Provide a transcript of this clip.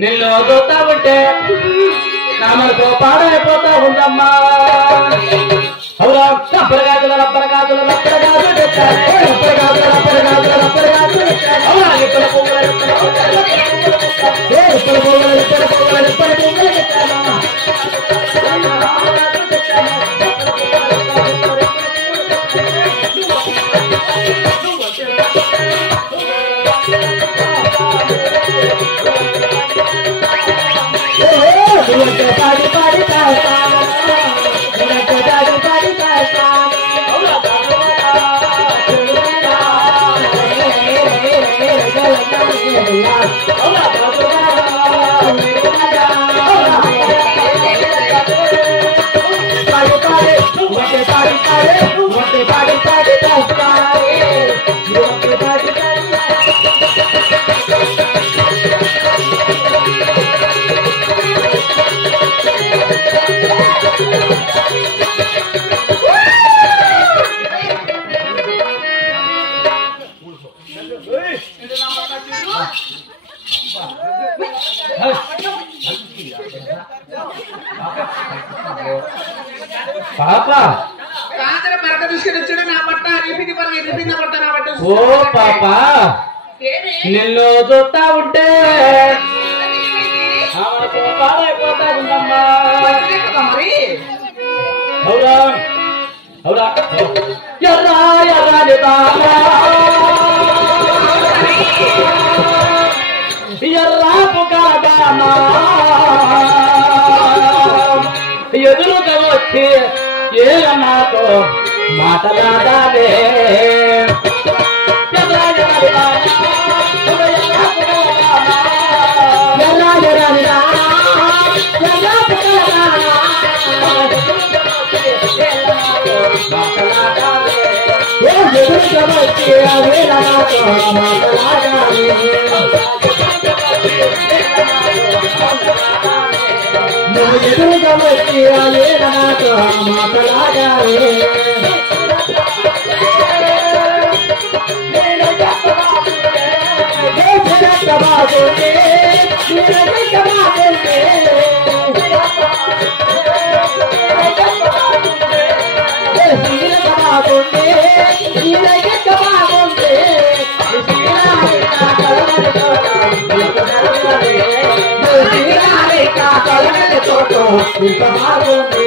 నిన్ను చూస్తా ఉంటే నా మనకు పాడైపోతా ఉందమ్మా. అవునా రబ్బరగాజులు రబ్బరగాజులు రబ్బరగాజులు తెచ్చాను. రబ్బరగాజులు రబ్బరగాజులు రబ్బరగాజులు తెచ్చాను. అవునా ఇక్కడ పువ్వులు ఇక్కడ పువ్వులు ఇక్కడ పువ్వులు ఇక్కడ పువ్వులు ఇక్కడ పువ్వులు తెచ్చాను. పాడి పాడి పాపా ఓ పాపా నిన్ను చూస్తా ఉంటే పాడైపోతా ఉందమ్మా. అవునా అవునా ఎర్రా ఎర్రాని బాబా ఎర్రాపు కాదానా ఎదురుగా వచ్చి ఏల నాతో మాటలాడాలే. ఎదురుగా వచ్చి నాతో మాటలాడాలే. ఇంత బాగుంది